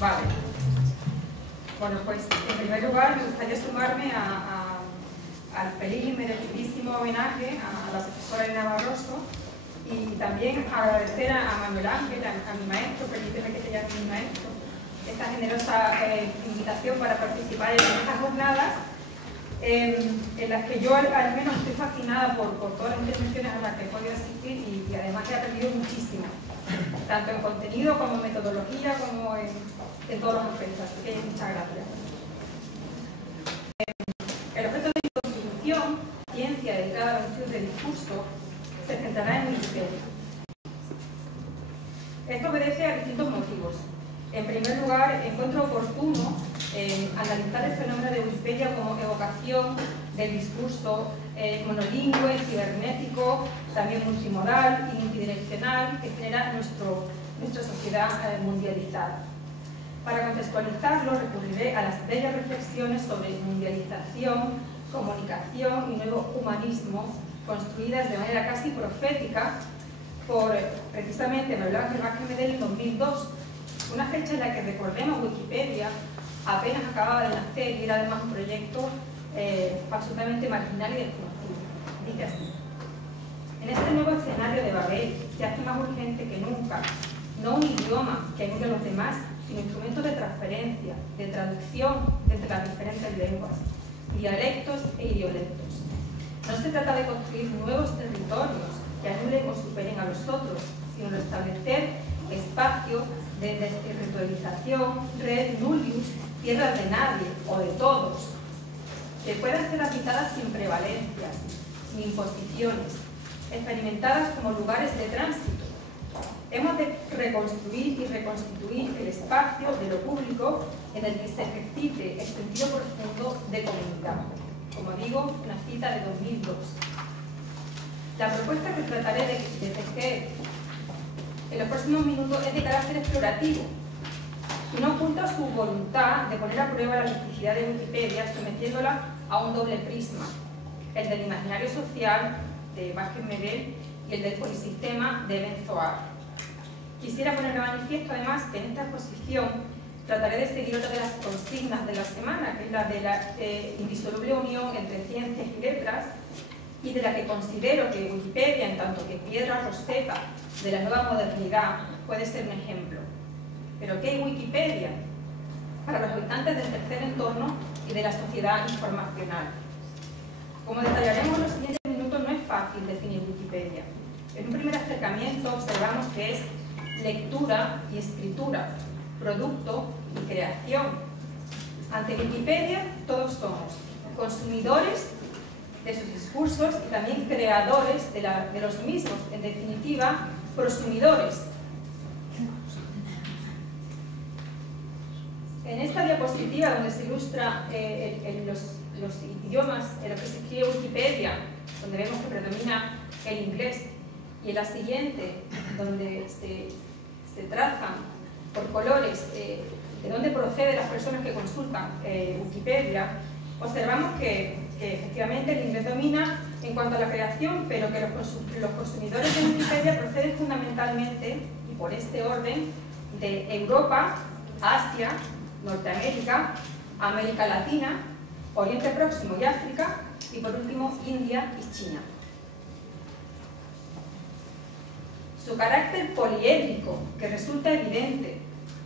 Vale. Bueno, pues en primer lugar me gustaría sumarme al feliz y merecidísimo homenaje a la profesora Elena Barroso y también agradecer a Manuel Ángel, a mi maestro, permíteme que te llame mi maestro, esta generosa invitación para participar en estas jornadas en las que yo al menos estoy fascinada por todas las intervenciones a las que he podido asistir y además he aprendido muchísimo, tanto en contenido como en metodología, como en todos los aspectos, así que muchas gracias. El objeto de mi contribución, ciencia dedicada a los estudios del discurso, se centrará en Wikipedia. Esto obedece a distintos motivos. En primer lugar, encuentro oportuno analizar el fenómeno de Wikipedia como evocación del discurso monolingüe, cibernético, también multimodal y multidireccional que genera nuestra sociedad mundializada. Para contextualizarlo, recurriré a las bellas reflexiones sobre mundialización, comunicación y nuevo humanismo, construidas de manera casi profética por precisamente Manuel Ángel Vázquez Medel en 2002, una fecha en la que, recordemos, Wikipedia apenas acababa de nacer y era además un proyecto absolutamente marginal y desconocido. Dice así: en este nuevo escenario de Babel se hace más urgente que nunca, no un idioma que anule a los demás, sino instrumentos de transferencia, de traducción entre las diferentes lenguas, dialectos e idiolectos. No se trata de construir nuevos territorios que anulen o superen a los otros, sino de establecer espacio de desterritorialización, red nullius, tierra de nadie o de todos, que puedan ser habitadas sin prevalencias, sin imposiciones, experimentadas como lugares de tránsito. Hemos de reconstruir y reconstituir el espacio de lo público en el que se ejercite el sentido profundo de comunidad. Como digo, una cita de 2002. La propuesta que trataré de tejer en los próximos minutos es de carácter explorativo y no oculta su voluntad de poner a prueba la elasticidad de Wikipedia sometiéndola a un doble prisma, el del imaginario social de Vázquez Medel y el del polisistema de Ben Zohar. Quisiera poner de manifiesto además que en esta exposición trataré de seguir otra de las consignas de la semana, que es la de la indisoluble unión entre ciencias y letras, y de la que considero que Wikipedia, en tanto que piedra roseta de la nueva modernidad, puede ser un ejemplo. ¿Pero qué es Wikipedia para los habitantes del tercer entorno y de la sociedad informacional? Como detallaremos en los siguientes minutos, no es fácil definir Wikipedia. En un primer acercamiento observamos que es lectura y escritura, producto y creación. Ante Wikipedia todos somos consumidores de sus discursos y también creadores de los mismos, en definitiva, prosumidores. En esta diapositiva donde se ilustra los idiomas en los que se escribe Wikipedia, donde vemos que predomina el inglés, y en la siguiente, donde se trazan por colores de dónde proceden las personas que consultan Wikipedia, observamos que efectivamente el inglés domina en cuanto a la creación, pero que los consumidores de Wikipedia proceden fundamentalmente, y por este orden, de Europa, Asia, Norteamérica, América Latina, Oriente Próximo y África, y por último India y China. Su carácter poliédrico, que resulta evidente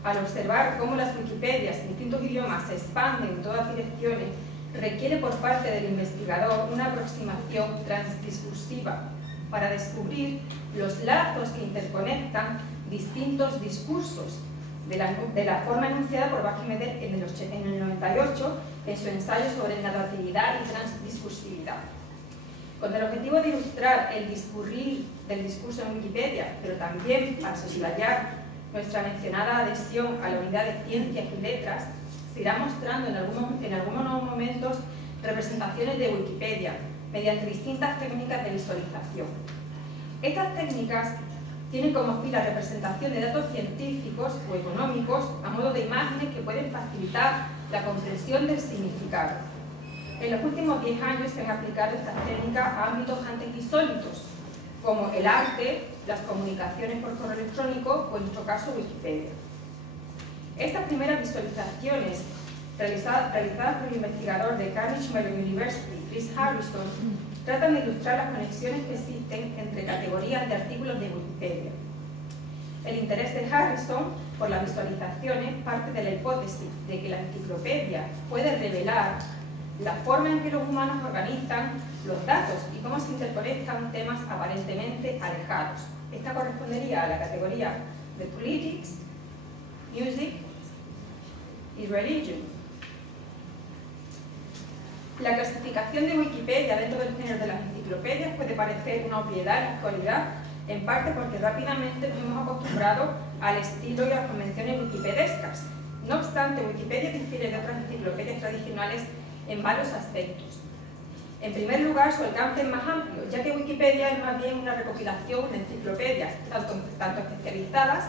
al observar cómo las Wikipedias en distintos idiomas se expanden en todas direcciones, requiere por parte del investigador una aproximación transdiscursiva para descubrir los lazos que interconectan distintos discursos, de la forma enunciada por Vázquez Medel en el 98 en su ensayo sobre narratividad y transdiscursividad. Con el objetivo de ilustrar el discurrir del discurso en Wikipedia, pero también para soslayar nuestra mencionada adhesión a la unidad de ciencias y letras, se irá mostrando en algunos momentos representaciones de Wikipedia mediante distintas técnicas de visualización. Estas técnicas tienen como fin la representación de datos científicos o económicos a modo de imágenes que pueden facilitar la comprensión del significado. En los últimos 10 años se han aplicado estas técnicas a ámbitos antes insólitos, como el arte, las comunicaciones por correo electrónico o, en nuestro caso, Wikipedia. Estas primeras visualizaciones realizadas por el investigador de Carnegie Mellon University, Chris Harrison, tratan de ilustrar las conexiones que existen entre categorías de artículos de Wikipedia. El interés de Harrison por las visualizaciones parte de la hipótesis de que la enciclopedia puede revelar la forma en que los humanos organizan los datos y cómo se interconectan temas aparentemente alejados. Esta correspondería a la categoría de Politics, Music y Religion. La clasificación de Wikipedia dentro del género de las enciclopedias puede parecer una obviedad en la actualidad, en parte porque rápidamente nos hemos acostumbrado al estilo y a las convenciones wikipedescas. No obstante, Wikipedia difiere de otras enciclopedias tradicionales en varios aspectos. En primer lugar, su alcance es más amplio, ya que Wikipedia es más bien una recopilación de enciclopedias, tanto especializadas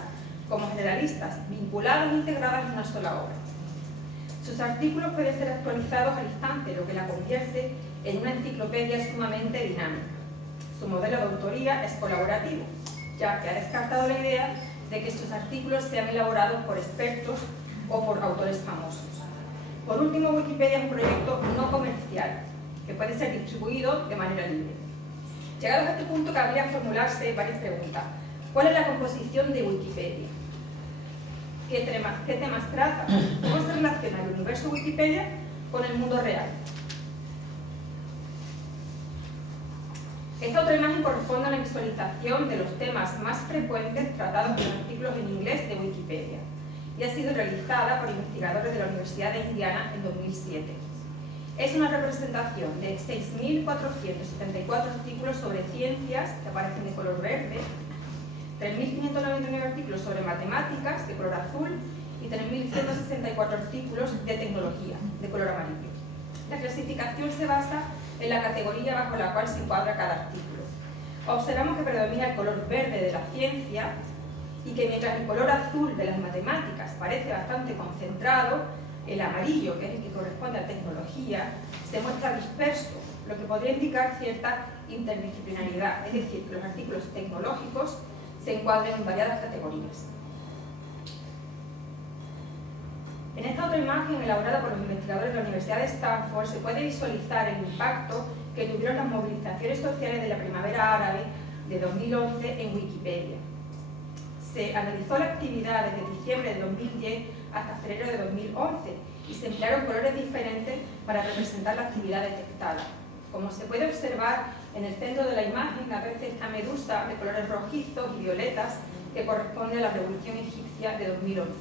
como generalistas, vinculadas e integradas en una sola obra. Sus artículos pueden ser actualizados al instante, lo que la convierte en una enciclopedia sumamente dinámica. Su modelo de autoría es colaborativo, ya que ha descartado la idea de que sus artículos sean elaborados por expertos o por autores famosos. Por último, Wikipedia es un proyecto no comercial, que puede ser distribuido de manera libre. Llegados a este punto, cabría formularse varias preguntas. ¿Cuál es la composición de Wikipedia? ¿Qué temas trata? ¿Cómo se relaciona el universo Wikipedia con el mundo real? Esta otra imagen corresponde a la visualización de los temas más frecuentes tratados en los artículos en inglés de Wikipedia y ha sido realizada por investigadores de la Universidad de Indiana en 2007. Es una representación de 6.474 artículos sobre ciencias que aparecen de color verde, 3.599 artículos sobre matemáticas de color azul y 3.164 artículos de tecnología de color amarillo. La clasificación se basa en la categoría bajo la cual se encuadra cada artículo. Observamos que predomina el color verde de la ciencia y que mientras el color azul de las matemáticas parece bastante concentrado, el amarillo, que es el que corresponde a tecnología, se muestra disperso, lo que podría indicar cierta interdisciplinaridad, es decir, que los artículos tecnológicos se encuadren en variadas categorías. En esta otra imagen, elaborada por los investigadores de la Universidad de Stanford, se puede visualizar el impacto que tuvieron las movilizaciones sociales de la primavera árabe de 2011 en Wikipedia. Se analizó la actividad desde diciembre de 2010 hasta febrero de 2011 y se emplearon colores diferentes para representar la actividad detectada. Como se puede observar, en el centro de la imagen aparece esta medusa de colores rojizos y violetas que corresponde a la Revolución Egipcia de 2011.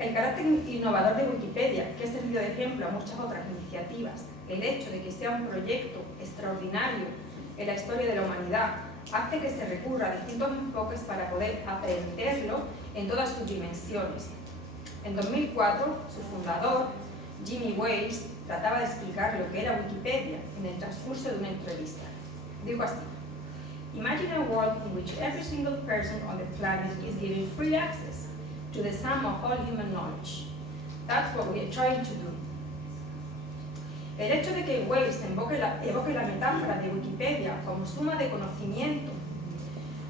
El carácter innovador de Wikipedia, que ha servido de ejemplo a muchas otras iniciativas, el hecho de que sea un proyecto extraordinario en la historia de la humanidad, hace que se recurra a distintos enfoques para poder aprenderlo en todas sus dimensiones. En 2004, su fundador, Jimmy Wales, trataba de explicar lo que era Wikipedia en el transcurso de una entrevista. Dijo así: "Imagine a world in which every single person on the planet is given free access to the sum of all human knowledge. That's what we are trying to do." El hecho de que Wales evoque la metáfora de Wikipedia como suma de conocimiento,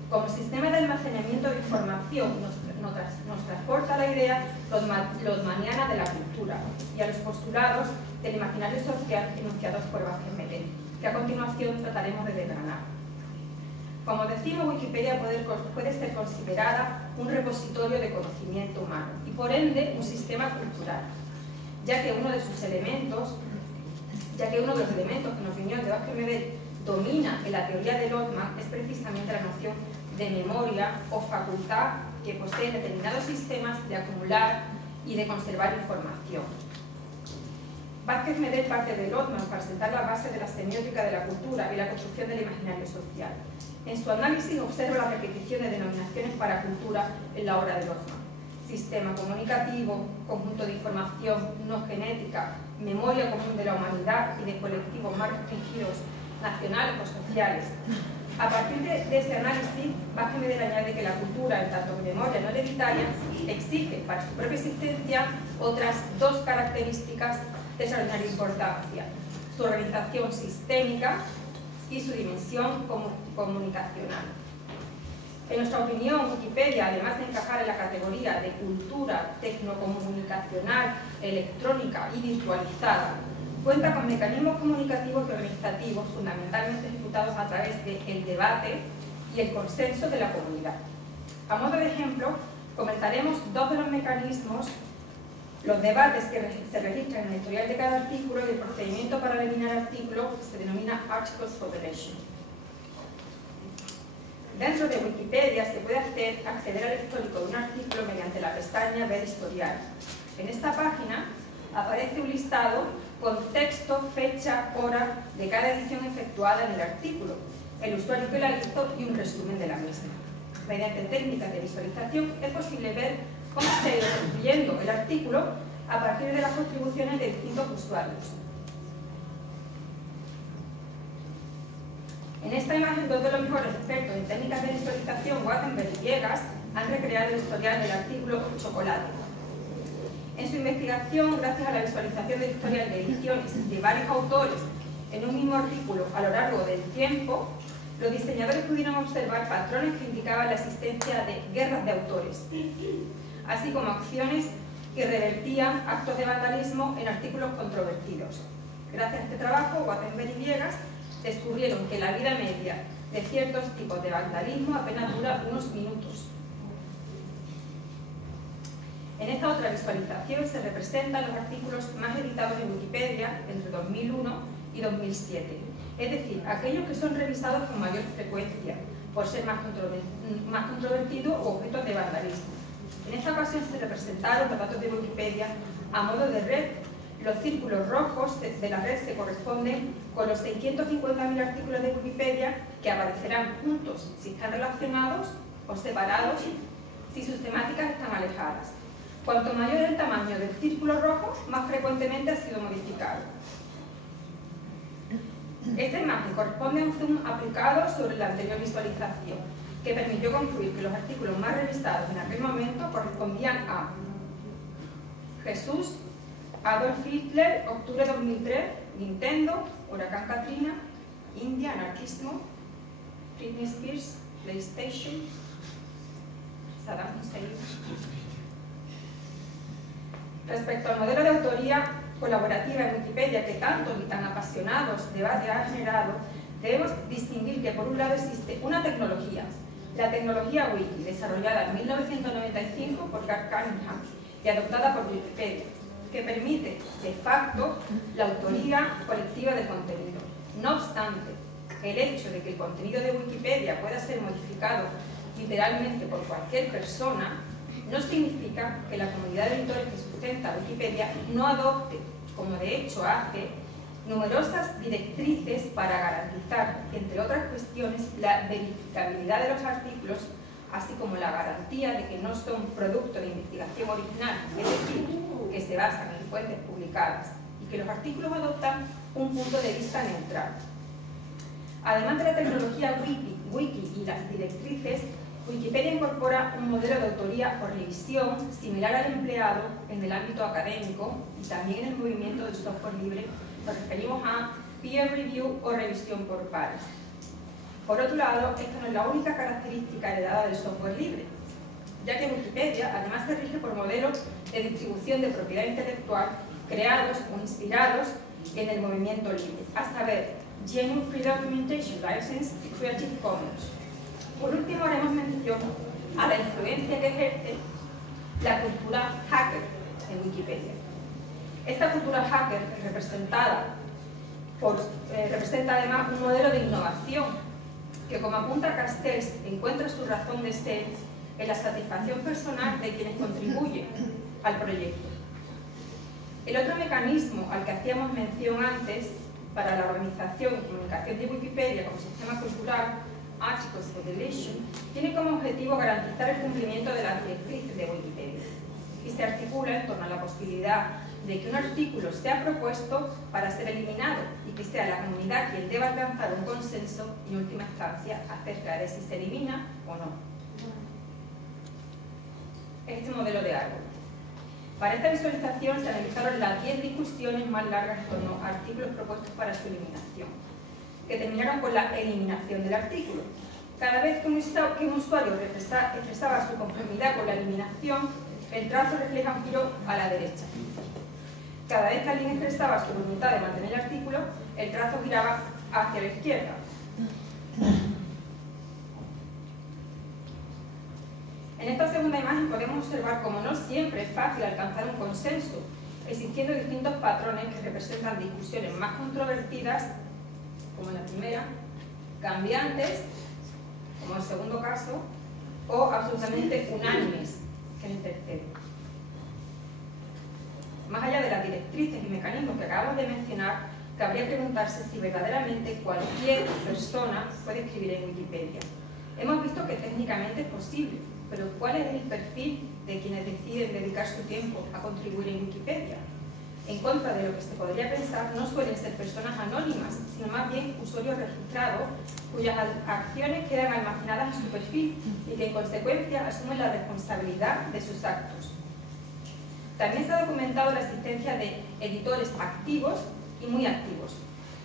como sistema de almacenamiento de información, nos transporta a la idea lodmaniana de la cultura y a los postulados del imaginario social enunciados por Vázquez Medel, que a continuación trataremos de desgranar. Como decimos, Wikipedia puede ser considerada un repositorio de conocimiento humano y, por ende, un sistema cultural, ya que uno de los elementos que en opinión de Vázquez Medel domina en la teoría de Lodman es precisamente la noción de memoria o facultad que poseen determinados sistemas de acumular y de conservar información. Vázquez Medel parte de Lodman para sentar la base de la semiótica de la cultura y la construcción del imaginario social. En su análisis observa la repetición de denominaciones para cultura en la obra de Lodman: sistema comunicativo, conjunto de información no genética, memoria común de la humanidad y de colectivos más restringidos, nacionales o sociales. A partir de ese análisis, Vázquez Medel añade que la cultura, en tanto que memoria no hereditaria, exige para su propia existencia otras dos características de extraordinaria importancia: su organización sistémica y su dimensión comunicacional. En nuestra opinión, Wikipedia, además de encajar en la categoría de cultura tecnocomunicacional, electrónica y virtualizada, cuenta con mecanismos comunicativos y organizativos fundamentalmente ejecutados a través del debate y el consenso de la comunidad. A modo de ejemplo, comentaremos dos de los mecanismos, los debates que se registran en el historial de cada artículo y el procedimiento para eliminar artículos, que se denomina Articles for Deletion. Dentro de Wikipedia se puede acceder al histórico de un artículo mediante la pestaña Ver historial. En esta página aparece un listado con texto, fecha, hora de cada edición efectuada en el artículo, el usuario que la hizo y un resumen de la misma. Mediante técnicas de visualización es posible ver cómo se ha ido construyendo el artículo a partir de las contribuciones de distintos usuarios. En esta imagen, dos de los mejores expertos en técnicas de visualización, Wattenberg y Viegas, han recreado el historial del artículo Chocolate. En su investigación, gracias a la visualización del historial de ediciones de varios autores en un mismo artículo a lo largo del tiempo, los diseñadores pudieron observar patrones que indicaban la existencia de guerras de autores, así como acciones que revertían actos de vandalismo en artículos controvertidos. Gracias a este trabajo, Wattenberg y Viegas descubrieron que la vida media de ciertos tipos de vandalismo apenas dura unos minutos. En esta otra visualización se representan los artículos más editados en Wikipedia entre 2001 y 2007, es decir, aquellos que son revisados con mayor frecuencia por ser más controvertidos o objetos de vandalismo. En esta ocasión se representaron los datos de Wikipedia a modo de red. Los círculos rojos de la red se corresponden con los 650.000 artículos de Wikipedia que aparecerán juntos si están relacionados o separados si sus temáticas están alejadas. Cuanto mayor el tamaño del círculo rojo, más frecuentemente ha sido modificado. Esta imagen corresponde a un zoom aplicado sobre la anterior visualización, que permitió concluir que los artículos más revisados en aquel momento correspondían a Jesús, Adolf Hitler, octubre 2003, Nintendo, Huracán Katrina, India, anarquismo, Britney Spears, PlayStation, Saddam Hussein. Respecto al modelo de autoría colaborativa en Wikipedia que tantos y tan apasionados debates ha generado, debemos distinguir que por un lado existe una tecnología, la tecnología Wiki, desarrollada en 1995 por Garth Cunningham y adoptada por Wikipedia, que permite, de facto, la autoría colectiva del contenido. No obstante, el hecho de que el contenido de Wikipedia pueda ser modificado literalmente por cualquier persona no significa que la comunidad de editores que sustenta Wikipedia no adopte, como de hecho hace, numerosas directrices para garantizar, entre otras cuestiones, la verificabilidad de los artículos, así como la garantía de que no son producto de investigación original, es decir, que se basan en fuentes publicadas, y que los artículos adoptan un punto de vista neutral. Además de la tecnología Wiki y las directrices, Wikipedia incorpora un modelo de autoría o revisión similar al empleado en el ámbito académico y también en el movimiento del software libre. Nos referimos a peer review o revisión por pares. Por otro lado, esta no es la única característica heredada del software libre, ya que Wikipedia además se rige por modelos de distribución de propiedad intelectual creados o inspirados en el movimiento libre, a saber, Genuine Free Documentation License y Creative Commons. Por último, haremos mención a la influencia que ejerce la cultura hacker en Wikipedia. Esta cultura hacker representa además un modelo de innovación que, como apunta Castells, encuentra su razón de ser en la satisfacción personal de quienes contribuyen al proyecto. El otro mecanismo al que hacíamos mención antes para la organización y comunicación de Wikipedia como sistema cultural, Articles for Deletion, tiene como objetivo garantizar el cumplimiento de las directrices de Wikipedia y se articula en torno a la posibilidad de que un artículo sea propuesto para ser eliminado y que sea la comunidad quien deba alcanzar un consenso en última instancia acerca de si se elimina o no. Este modelo de árbol. Para esta visualización se analizaron las 10 discusiones más largas en torno a artículos propuestos para su eliminación, que terminaron con la eliminación del artículo. Cada vez que un usuario expresaba su conformidad con la eliminación, el trazo refleja un giro a la derecha. Cada vez que alguien expresaba su voluntad de mantener el artículo, el trazo giraba hacia la izquierda. En esta segunda imagen podemos observar cómo no siempre es fácil alcanzar un consenso, existiendo distintos patrones que representan discusiones más controvertidas, como en la primera, cambiantes, como en el segundo caso, o absolutamente unánimes, que es el tercero. Más allá de las directrices y mecanismos que acabamos de mencionar, cabría preguntarse si verdaderamente cualquier persona puede escribir en Wikipedia. Hemos visto que técnicamente es posible, pero ¿cuál es el perfil de quienes deciden dedicar su tiempo a contribuir en Wikipedia? En contra de lo que se podría pensar, no suelen ser personas anónimas, sino más bien usuarios registrados cuyas acciones quedan almacenadas en su perfil y que en consecuencia asumen la responsabilidad de sus actos. También se ha documentado la existencia de editores activos y muy activos,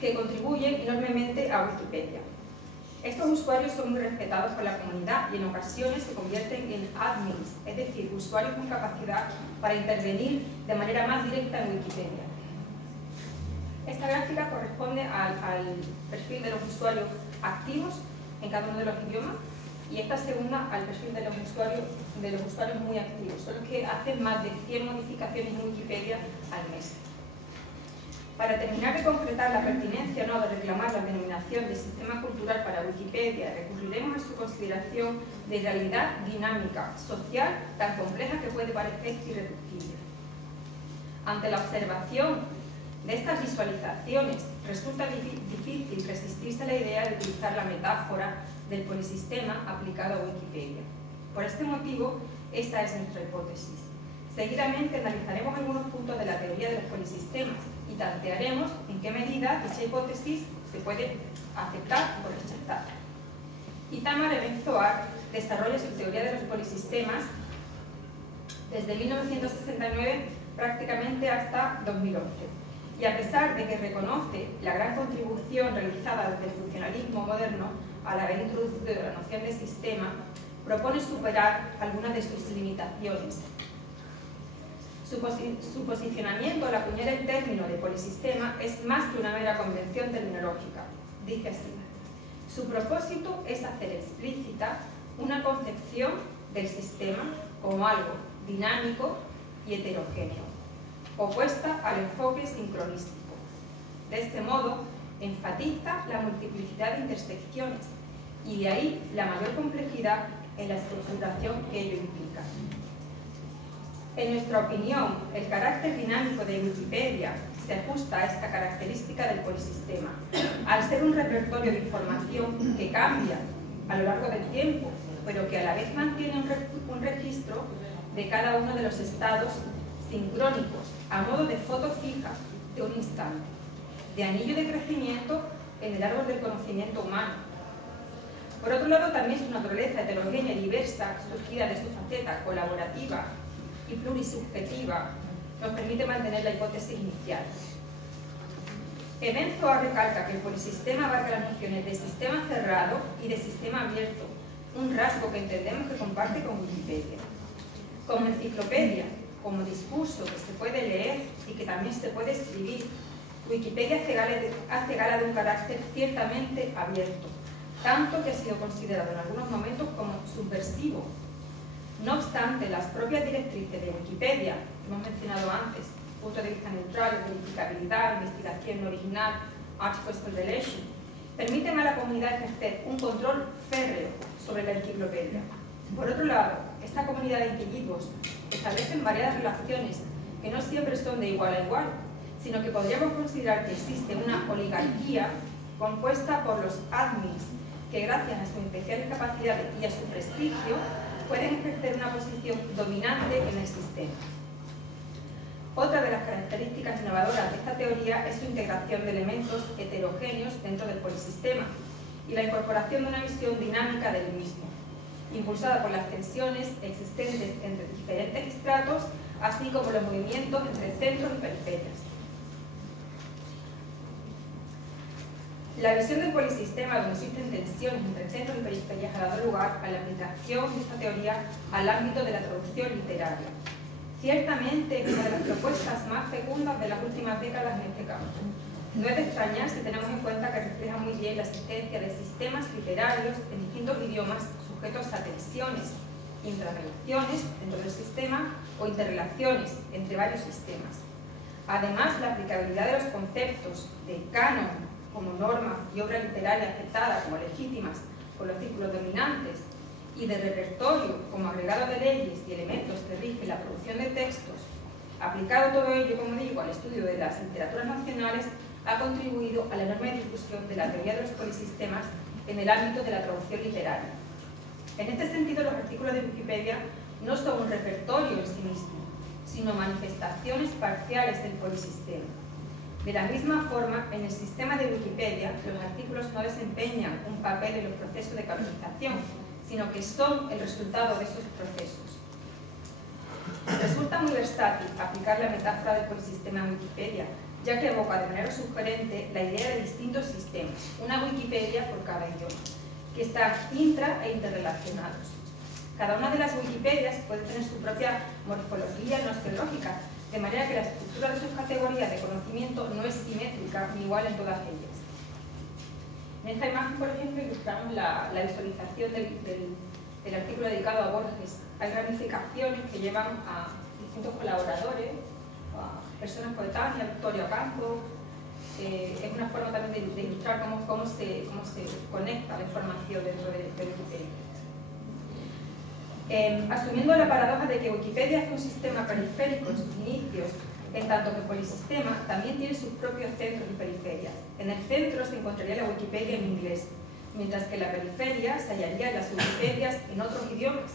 que contribuyen enormemente a Wikipedia. Estos usuarios son muy respetados por la comunidad y en ocasiones se convierten en admins, es decir, usuarios con capacidad para intervenir de manera más directa en Wikipedia. Esta gráfica corresponde al perfil de los usuarios activos en cada uno de los idiomas y esta segunda al perfil de los usuarios muy activos, son los que hacen más de 100 modificaciones en Wikipedia al mes. Para terminar de concretar la pertinencia o no de reclamar la denominación de sistema cultural para Wikipedia, recurriremos a su consideración de realidad dinámica, social, tan compleja que puede parecer irreductible. Ante la observación de estas visualizaciones, resulta difícil resistirse a la idea de utilizar la metáfora del polisistema aplicado a Wikipedia. Por este motivo, esta es nuestra hipótesis. Seguidamente analizaremos algunos puntos de la teoría de los polisistemas y tantearemos en qué medida dicha hipótesis se puede aceptar o rechazar. Itamar Eben-Zohar desarrolla su teoría de los polisistemas desde 1969 prácticamente hasta 2011. Y a pesar de que reconoce la gran contribución realizada desde el funcionalismo moderno al haber introducido la noción de sistema, propone superar algunas de sus limitaciones. Su posicionamiento al acuñar el término de polisistema es más que una mera convención terminológica. Dice así: su propósito es hacer explícita una concepción del sistema como algo dinámico y heterogéneo, opuesta al enfoque sincronístico. De este modo, enfatiza la multiplicidad de intersecciones y de ahí la mayor complejidad en la estructuración que ello implica. En nuestra opinión, el carácter dinámico de Wikipedia se ajusta a esta característica del polisistema, al ser un repertorio de información que cambia a lo largo del tiempo, pero que a la vez mantiene un registro de cada uno de los estados sincrónicos, a modo de foto fija de un instante, de anillo de crecimiento en el árbol del conocimiento humano. Por otro lado, también su naturaleza heterogénea y diversa, surgida de su faceta colaborativa y plurisubjetiva, nos permite mantener la hipótesis inicial. Eben-Zohar recalca que el polisistema abarca las nociones de sistema cerrado y de sistema abierto, un rasgo que entendemos que comparte con Wikipedia. Como enciclopedia, como discurso que se puede leer y que también se puede escribir, Wikipedia hace gala de un carácter ciertamente abierto, tanto que ha sido considerado en algunos momentos como subversivo. No obstante, las propias directrices de Wikipedia, que hemos mencionado antes, punto de vista neutral, verificabilidad, investigación original, articles for relation, permiten a la comunidad ejercer un control férreo sobre la enciclopedia. Por otro lado, esta comunidad de individuos establecen variadas relaciones que no siempre son de igual a igual, sino que podríamos considerar que existe una oligarquía compuesta por los admins, que gracias a sus especiales capacidades y a su prestigio, pueden ejercer una posición dominante en el sistema. Otra de las características innovadoras de esta teoría es su integración de elementos heterogéneos dentro del polisistema y la incorporación de una visión dinámica del mismo, impulsada por las tensiones existentes entre diferentes estratos, así como los movimientos entre centros y periferias. La visión del polisistema, donde existen tensiones entre centros y periferias, ha dado lugar a la aplicación de esta teoría al ámbito de la traducción literaria. Ciertamente es una de las propuestas más fecundas de las últimas décadas en este campo. No es de extrañar si tenemos en cuenta que refleja muy bien la existencia de sistemas literarios en distintos idiomas sujetos a tensiones, intrarrelaciones dentro del sistema o interrelaciones entre varios sistemas. Además, la aplicabilidad de los conceptos de canon como norma y obra literaria aceptada como legítimas por los círculos dominantes y de repertorio como agregado de leyes y elementos que rigen la producción de textos, aplicado todo ello, como digo, al estudio de las literaturas nacionales, ha contribuido a la enorme difusión de la teoría de los polisistemas en el ámbito de la traducción literaria. En este sentido, los artículos de Wikipedia no son un repertorio en sí mismo, sino manifestaciones parciales del polisistema. De la misma forma, en el sistema de Wikipedia, los artículos no desempeñan un papel en los procesos de canonización, sino que son el resultado de esos procesos. Resulta muy versátil aplicar la metáfora del polisistema en Wikipedia, ya que evoca de manera sugerente la idea de distintos sistemas, una Wikipedia por cada idioma, que están intra e interrelacionados. Cada una de las Wikipedias puede tener su propia morfología gnoseológica, de manera que la estructura de sus categorías de conocimiento no es simétrica ni igual en todas ellas. En esta imagen, por ejemplo, ilustramos la visualización del artículo dedicado a Borges. Hay ramificaciones que llevan a distintos colaboradores, a personas coetáneas, Victoria Ocampo. Es una forma también de ilustrar cómo se conecta la información dentro de Wikipedia. Asumiendo la paradoja de que Wikipedia es un sistema periférico en sus inicios, en tanto que polisistema también tiene sus propios centros y periferias. En el centro se encontraría la Wikipedia en inglés, mientras que en la periferia se hallaría las Wikipedias en otros idiomas.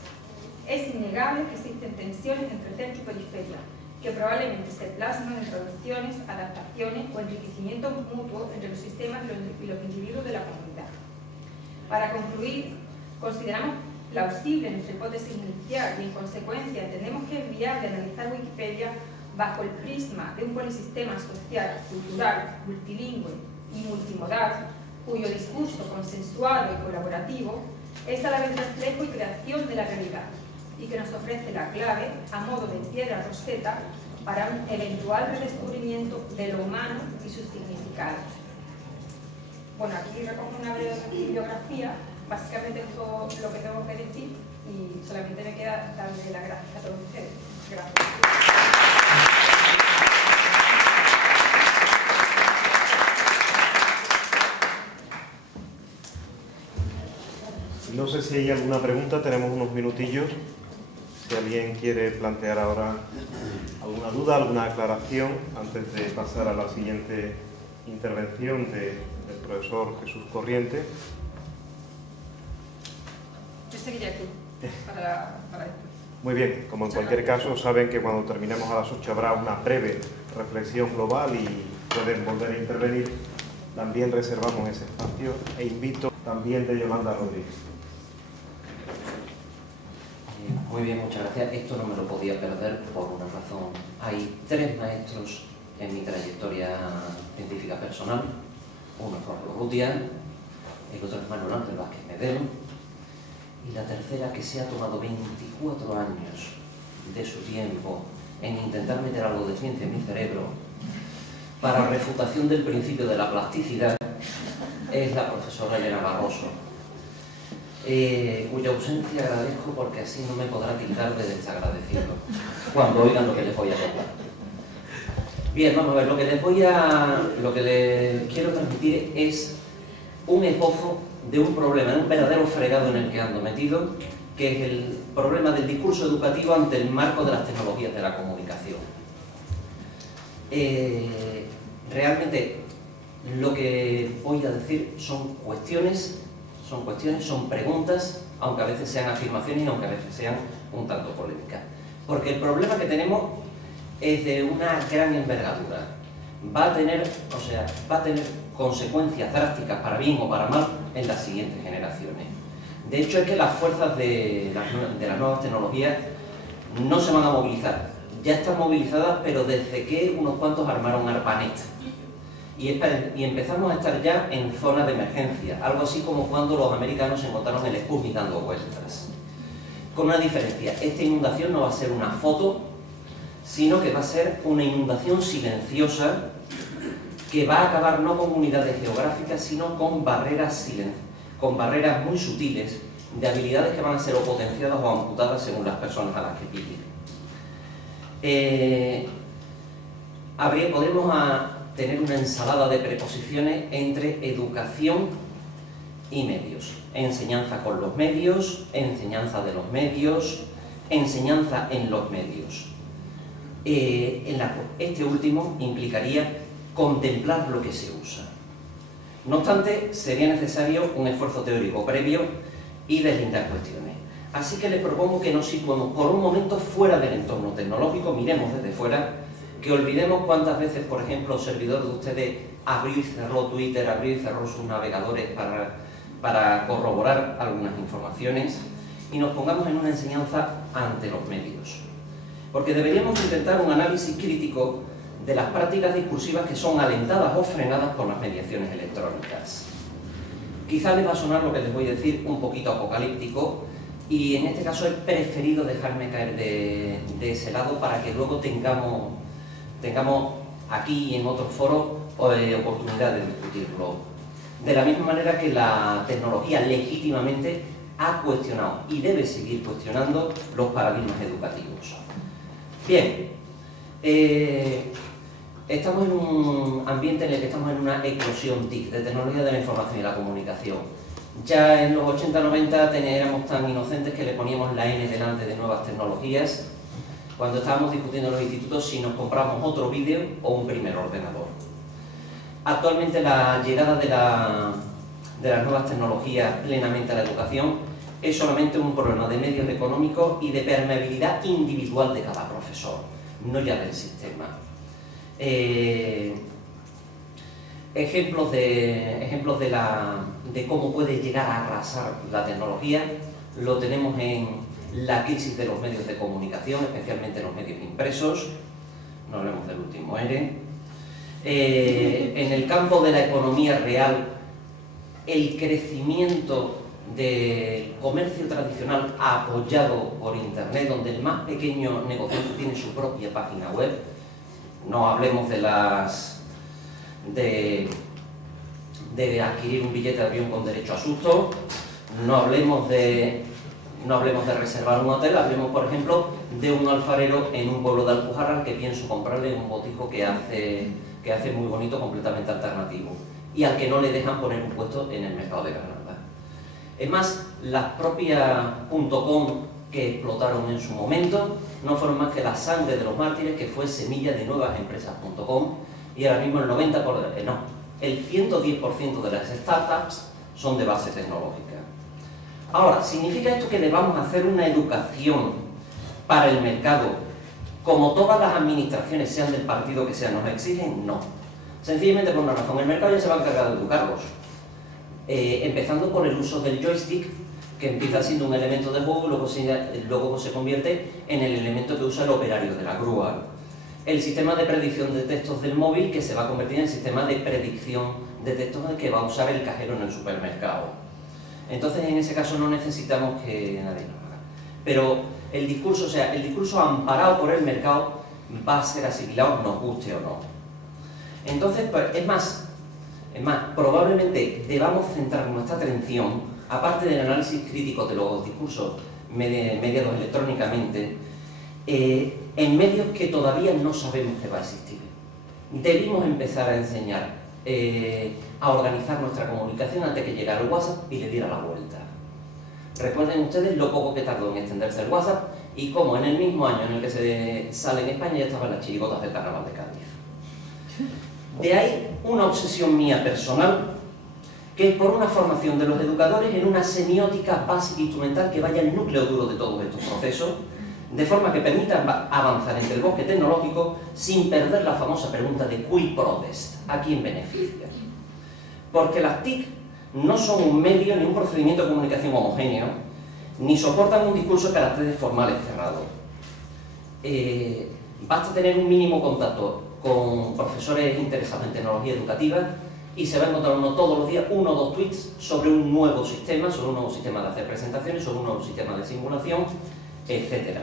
Es innegable que existen tensiones entre centro y periferia, que probablemente se plasman en traducciones, adaptaciones o enriquecimiento mutuo entre los sistemas y los individuos de la comunidad. Para concluir, consideramos plausible nuestra hipótesis inicial y, en consecuencia, entendemos que es viable analizar Wikipedia bajo el prisma de un polisistema social, cultural, multilingüe y multimodal, cuyo discurso consensuado y colaborativo es a la vez reflejo y creación de la realidad, y que nos ofrece la clave, a modo de piedra roseta, para un eventual redescubrimiento de lo humano y sus significados. Bueno, aquí recojo una breve bibliografía. Básicamente esto es lo que tengo que decir y solamente me queda darle las gracias a todos ustedes. Gracias. No sé si hay alguna pregunta, tenemos unos minutillos. Si alguien quiere plantear ahora alguna duda, alguna aclaración, antes de pasar a la siguiente intervención del profesor Jesús Corriente. Yo seguiré aquí para esto. Muy bien, como en cualquier caso, saben que cuando terminemos a las 8 habrá una breve reflexión global y pueden volver a intervenir. También reservamos ese espacio e invito también de Yolanda Rodríguez. Muy bien, muchas gracias. Esto no me lo podía perder por una razón. Hay 3 maestros en mi trayectoria científica personal. Uno es Jorge Urrutia, el otro es Manuel Ángel Vázquez Medero, y la tercera, que se ha tomado 24 años de su tiempo en intentar meter algo de ciencia en mi cerebro para refutación del principio de la plasticidad, es la profesora Elena Barroso, cuya ausencia agradezco porque así no me podrá tildar de desagradecido cuando oigan lo que les voy a contar. Bien, vamos a ver, lo que les quiero transmitir es un esbozo de un problema, de un verdadero fregado en el que ando metido, que es el problema del discurso educativo ante el marco de las tecnologías de la comunicación. Realmente lo que voy a decir son cuestiones, son preguntas, aunque a veces sean afirmaciones y aunque a veces sean un tanto polémicas. Porque el problema que tenemos es de una gran envergadura. Va a tener consecuencias drásticas para bien o para mal en las siguientes generaciones. De hecho, es que las fuerzas de las nuevas tecnologías no se van a movilizar. Ya están movilizadas, pero desde que unos cuantos armaron ARPANET. y empezamos a estar ya en zona de emergencia, algo así como cuando los americanos encontraron el Sputnik dando vueltas. Con una diferencia, esta inundación no va a ser una foto, sino que va a ser una inundación silenciosa que va a acabar no con unidades geográficas, sino con barreras muy sutiles de habilidades que van a ser o potenciadas o amputadas según las personas a las que pille. Podemos tener una ensalada de preposiciones entre educación y medios. Enseñanza con los medios, enseñanza de los medios, enseñanza en los medios. Este último implicaría contemplar lo que se usa. No obstante, sería necesario un esfuerzo teórico previo y deslindar cuestiones. Así que les propongo que nos situemos por un momento fuera del entorno tecnológico, miremos desde fuera, que olvidemos cuántas veces, por ejemplo, el servidor de ustedes abrió y cerró Twitter, abrió y cerró sus navegadores para corroborar algunas informaciones, y nos pongamos en una enseñanza ante los medios. Porque deberíamos intentar un análisis crítico de las prácticas discursivas que son alentadas o frenadas por las mediaciones electrónicas. Quizá les va a sonar lo que les voy a decir un poquito apocalíptico, y en este caso he preferido dejarme caer de ese lado para que luego tengamos aquí y en otros foros oportunidad de discutirlo. De la misma manera que la tecnología legítimamente ha cuestionado y debe seguir cuestionando los paradigmas educativos. Bien, estamos en un ambiente en el que estamos en una eclosión TIC, de tecnología de la información y la comunicación. Ya en los 80-90 éramos tan inocentes que le poníamos la N delante de nuevas tecnologías cuando estábamos discutiendo en los institutos si nos compramos otro vídeo o un primer ordenador. Actualmente la llegada de las nuevas tecnologías plenamente a la educación es solamente un problema de medios económicos y de permeabilidad individual de cada profesor, no ya del sistema. Ejemplos de cómo puede llegar a arrasar la tecnología lo tenemos en la crisis de los medios de comunicación, especialmente los medios impresos, no hablemos del último ERE. En el campo de la economía real, el crecimiento del comercio tradicional apoyado por Internet, donde el más pequeño negociante tiene su propia página web. No hablemos de adquirir un billete de avión con derecho a susto, no hablemos de reservar un hotel, hablemos, por ejemplo, de un alfarero en un pueblo de Alpujarra que pienso comprarle un botijo que hace muy bonito, completamente alternativo, y al que no le dejan poner un puesto en el mercado de Granada. Es más, las propias .com que explotaron en su momento no fueron más que la sangre de los mártires, que fue semilla de nuevas empresas .com, y ahora mismo el 110% de las startups son de base tecnológica. Ahora, ¿significa esto que debamos hacer una educación para el mercado como todas las administraciones, sean del partido que sean, nos exigen? No. Sencillamente por una razón, el mercado ya se va a encargar de educarlos. Empezando por el uso del joystick, que empieza siendo un elemento de juego y luego se convierte en el elemento que usa el operario de la grúa. El sistema de predicción de textos del móvil, que se va a convertir en el sistema de predicción de textos que va a usar el cajero en el supermercado. Entonces, en ese caso no necesitamos que nadie lo haga. Pero el discurso amparado por el mercado va a ser asimilado, nos guste o no. Entonces, pues, es más, probablemente debamos centrar nuestra atención, aparte del análisis crítico de los discursos mediados electrónicamente, en medios que todavía no sabemos que va a existir. Debimos empezar a enseñar a organizar nuestra comunicación antes que llegara el WhatsApp y le diera la vuelta. Recuerden ustedes lo poco que tardó en extenderse el WhatsApp y cómo en el mismo año en el que se sale en España ya estaban las chirigotas del Carnaval de Cádiz. De ahí una obsesión mía personal, que es por una formación de los educadores en una semiótica básica instrumental que vaya al núcleo duro de todos estos procesos, de forma que permita avanzar entre el bosque tecnológico sin perder la famosa pregunta de cui prodest, ¿a quién beneficia? Porque las TIC no son un medio ni un procedimiento de comunicación homogéneo, ni soportan un discurso de caracteres formales cerrados. Basta tener un mínimo contacto con profesores interesados en tecnología educativa y se va a encontrar uno todos los días 1 o 2 tweets sobre un nuevo sistema de hacer presentaciones, sobre un nuevo sistema de simulación, etc.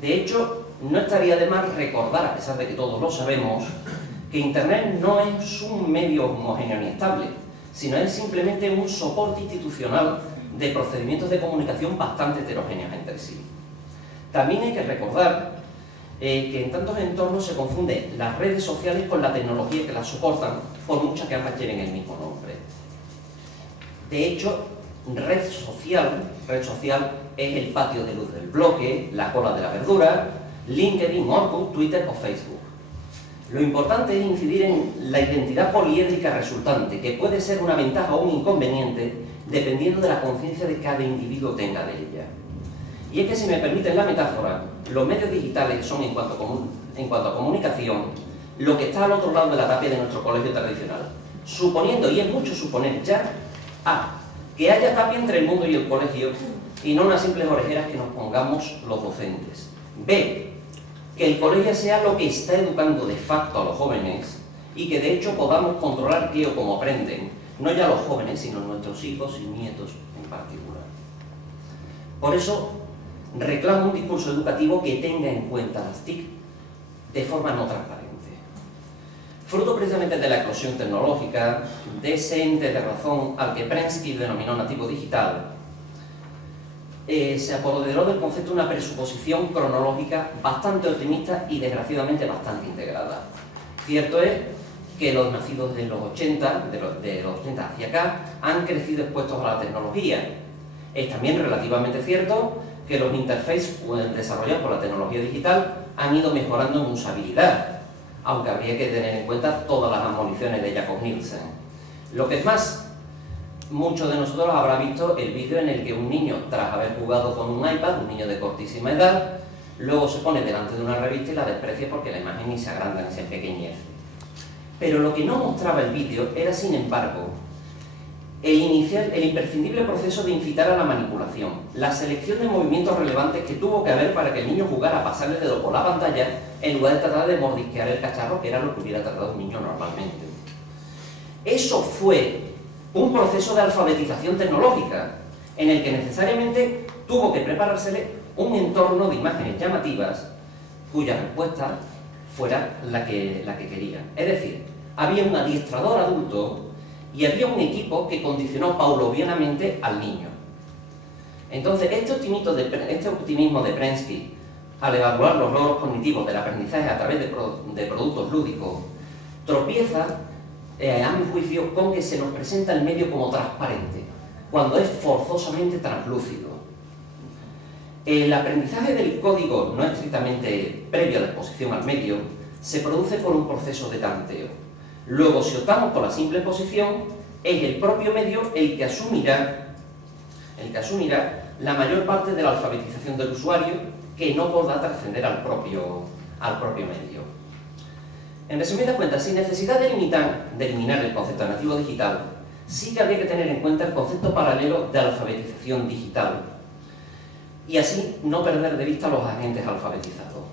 De hecho, no estaría de más recordar, a pesar de que todos lo sabemos, que Internet no es un medio homogéneo ni estable, sino es simplemente un soporte institucional de procedimientos de comunicación bastante heterogéneos entre sí. También hay que recordar que en tantos entornos se confunden las redes sociales con la tecnología que las soportan, por muchas que ambas tienen el mismo nombre. De hecho, red social es el patio de luz del bloque, la cola de la verdura, LinkedIn, Orkut, Twitter o Facebook. Lo importante es incidir en la identidad poliédrica resultante, que puede ser una ventaja o un inconveniente dependiendo de la conciencia de cada individuo tenga de ella. Y es que, si me permiten la metáfora, los medios digitales son, en cuanto a comunicación, lo que está al otro lado de la tapia de nuestro colegio tradicional. Suponiendo, y es mucho suponer ya, A, que haya tapia entre el mundo y el colegio, y no unas simples orejeras que nos pongamos los docentes. B, que el colegio sea lo que está educando de facto a los jóvenes, y que de hecho podamos controlar qué o cómo aprenden, no ya los jóvenes, sino nuestros hijos y nietos en particular. Por eso, reclamo un discurso educativo que tenga en cuenta las TIC de forma no transparente. Fruto precisamente de la eclosión tecnológica, de ese ente de razón al que Prensky denominó nativo digital, se apoderó del concepto de una presuposición cronológica bastante optimista y desgraciadamente bastante integrada. Cierto es que los nacidos de los 80, de los 80 hacia acá, han crecido expuestos a la tecnología. Es también relativamente cierto que los interfaces desarrollados por la tecnología digital han ido mejorando en usabilidad, aunque habría que tener en cuenta todas las admoniciones de Jakob Nielsen. Lo que es más, muchos de nosotros habrá visto el vídeo en el que un niño, tras haber jugado con un iPad, un niño de cortísima edad, luego se pone delante de una revista y la desprecia porque la imagen ni se agranda ni se empequeñece. Pero lo que no mostraba el vídeo era, sin embargo, el imprescindible proceso de incitar a la manipulación, la selección de movimientos relevantes que tuvo que haber para que el niño jugara a pasarle el dedo por la pantalla en lugar de tratar de mordisquear el cacharro, que era lo que hubiera tratado un niño normalmente. Eso fue un proceso de alfabetización tecnológica en el que necesariamente tuvo que preparársele un entorno de imágenes llamativas cuya respuesta fuera la que quería. Es decir, había un adiestrador adulto y había un equipo que condicionó paulatinamente al niño. Entonces, este optimismo de Prensky, al evaluar los logros cognitivos del aprendizaje a través de productos lúdicos, tropieza, a mi juicio, con que se nos presenta el medio como transparente, cuando es forzosamente translúcido. El aprendizaje del código, no estrictamente previo a la exposición al medio, se produce por un proceso de tanteo. Luego, si optamos por la simple exposición, es el propio medio el que asumirá la mayor parte de la alfabetización del usuario, que no podrá trascender al propio medio. En resumidas cuentas, sin necesidad de eliminar el concepto de nativo digital, sí que habría que tener en cuenta el concepto paralelo de alfabetización digital, y así no perder de vista a los agentes alfabetizados.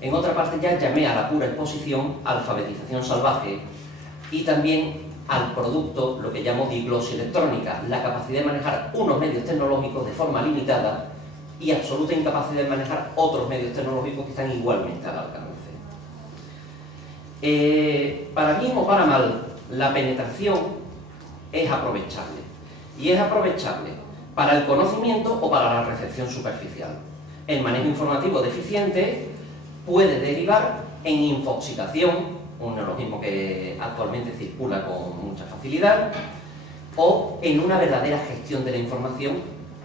En otra parte ya llamé a la pura exposición alfabetización salvaje, y también al producto, lo que llamo diglosia electrónica, la capacidad de manejar unos medios tecnológicos de forma limitada y absoluta incapacidad de manejar otros medios tecnológicos que están igualmente al alcance. Para bien o para mal, la penetración es aprovechable. Y es aprovechable para el conocimiento o para la recepción superficial. El manejo informativo deficiente puede derivar en infoxicación, un neologismo que actualmente circula con mucha facilidad, o en una verdadera gestión de la información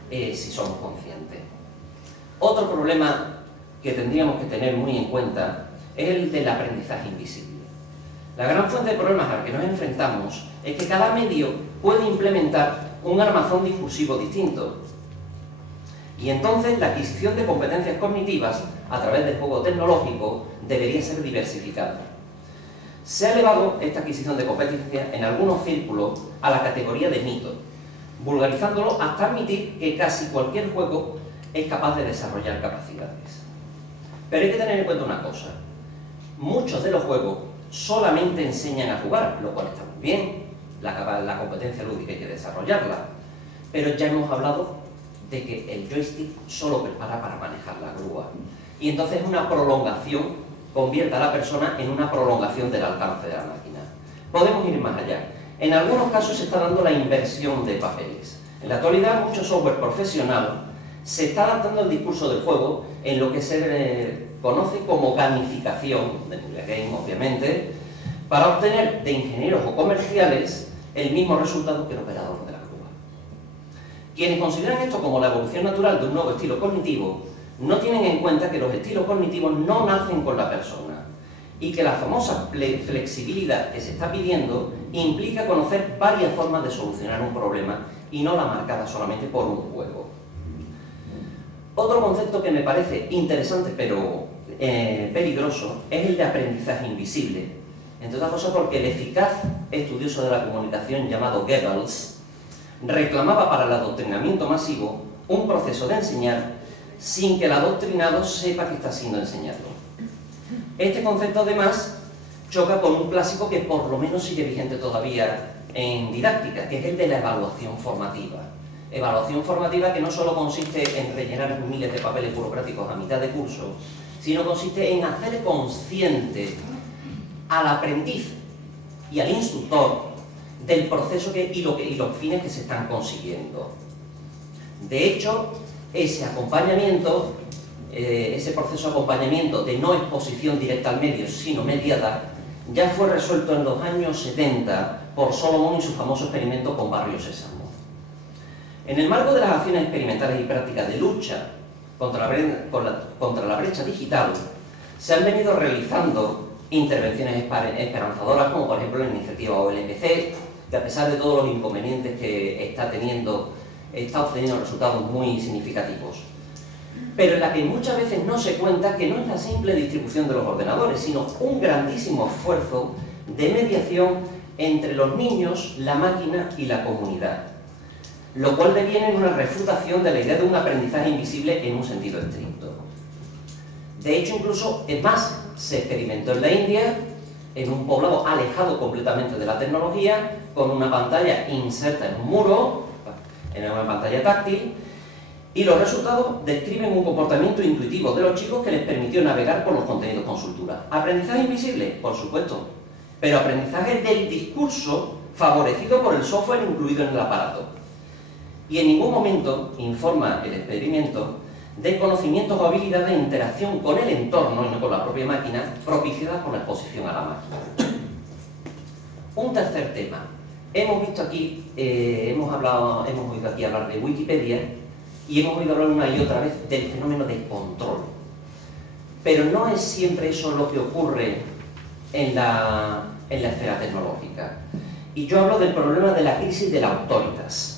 si somos conscientes. Otro problema que tendríamos que tener muy en cuenta es el del aprendizaje invisible. La gran fuente de problemas al que nos enfrentamos es que cada medio puede implementar un armazón discursivo distinto. Y entonces la adquisición de competencias cognitivas a través del juego tecnológico debería ser diversificada. Se ha elevado esta adquisición de competencias en algunos círculos a la categoría de mito, vulgarizándolo hasta admitir que casi cualquier juego es capaz de desarrollar capacidades. Pero hay que tener en cuenta una cosa. muchos de los juegos solamente enseñan a jugar, lo cual está muy bien, la competencia lúdica hay que desarrollarla, pero ya hemos hablado de que el joystick solo prepara para manejar la grúa, y entonces una prolongación convierte a la persona en una prolongación del alcance de la máquina. Podemos ir más allá. En algunos casos se está dando la inversión de papeles. En la actualidad, mucho software profesional se está adaptando al discurso del juego en lo que se conoce como gamificación, de Julia Game obviamente, para obtener de ingenieros o comerciales el mismo resultado que el operador de la grúa. Quienes consideran esto como la evolución natural de un nuevo estilo cognitivo no tienen en cuenta que los estilos cognitivos no nacen con la persona y que la famosa flexibilidad que se está pidiendo implica conocer varias formas de solucionar un problema y no la marcada solamente por un juego. Otro concepto que me parece interesante pero peligroso es el de aprendizaje invisible. Entre otras cosas porque el eficaz estudioso de la comunicación llamado Goebbels reclamaba para el adoctrinamiento masivo un proceso de enseñar sin que el adoctrinado sepa que está siendo enseñado. Este concepto además choca con un clásico que por lo menos sigue vigente todavía en didáctica, que es el de la evaluación formativa. Evaluación formativa que no solo consiste en rellenar miles de papeles burocráticos a mitad de curso, sino consiste en hacer consciente al aprendiz y al instructor del proceso y los fines que se están consiguiendo. De hecho, ese acompañamiento, ese proceso de acompañamiento de no exposición directa al medio, sino mediada, ya fue resuelto en los años 70 por Solomon y su famoso experimento con Barrio Sésamo. En el marco de las acciones experimentales y prácticas de lucha contra la brecha digital, se han venido realizando intervenciones esperanzadoras, como por ejemplo la iniciativa OLMC, que a pesar de todos los inconvenientes que está obteniendo resultados muy significativos, pero en la que muchas veces no se cuenta que no es la simple distribución de los ordenadores, sino un grandísimo esfuerzo de mediación entre los niños, la máquina y la comunidad, lo cual deviene en una refutación de la idea de un aprendizaje invisible en un sentido estricto. De hecho, incluso, es más, se experimentó en la India, en un poblado alejado completamente de la tecnología, con una pantalla inserta en un muro, en una pantalla táctil, y los resultados describen un comportamiento intuitivo de los chicos que les permitió navegar por los contenidos con soltura. ¿Aprendizaje invisible? Por supuesto, pero aprendizaje del discurso favorecido por el software incluido en el aparato. Y en ningún momento informa el experimento de conocimientos o habilidades de interacción con el entorno y no con la propia máquina, propiciadas por la exposición a la máquina. Un tercer tema. Hemos visto aquí, hemos oído aquí hablar de Wikipedia y hemos oído hablar una y otra vez del fenómeno de control. Pero no es siempre eso lo que ocurre en la esfera tecnológica. Y yo hablo del problema de la crisis de la autoritas,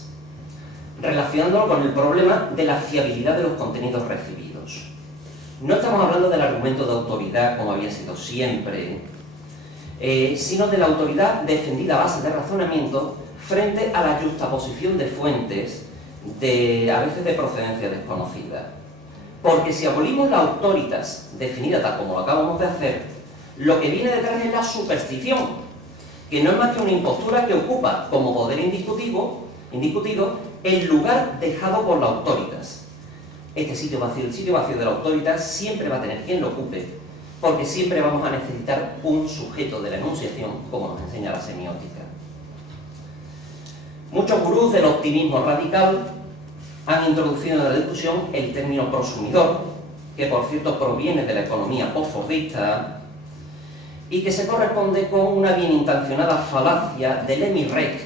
relacionándolo con el problema de la fiabilidad de los contenidos recibidos. No estamos hablando del argumento de autoridad como había sido siempre, sino de la autoridad defendida a base de razonamiento frente a la juxtaposición de fuentes a veces de procedencia desconocida. Porque si abolimos la autoritas definida tal como lo acabamos de hacer, lo que viene detrás es la superstición, que no es más que una impostura que ocupa como poder indiscutido el lugar dejado por la autoritas. Este sitio vacío, el sitio vacío de la autoritas, siempre va a tener quien lo ocupe, porque siempre vamos a necesitar un sujeto de la enunciación, como nos enseña la semiótica. Muchos gurús del optimismo radical han introducido en la discusión el término prosumidor, que por cierto proviene de la economía postfordista y que se corresponde con una bien intencionada falacia del emirrec,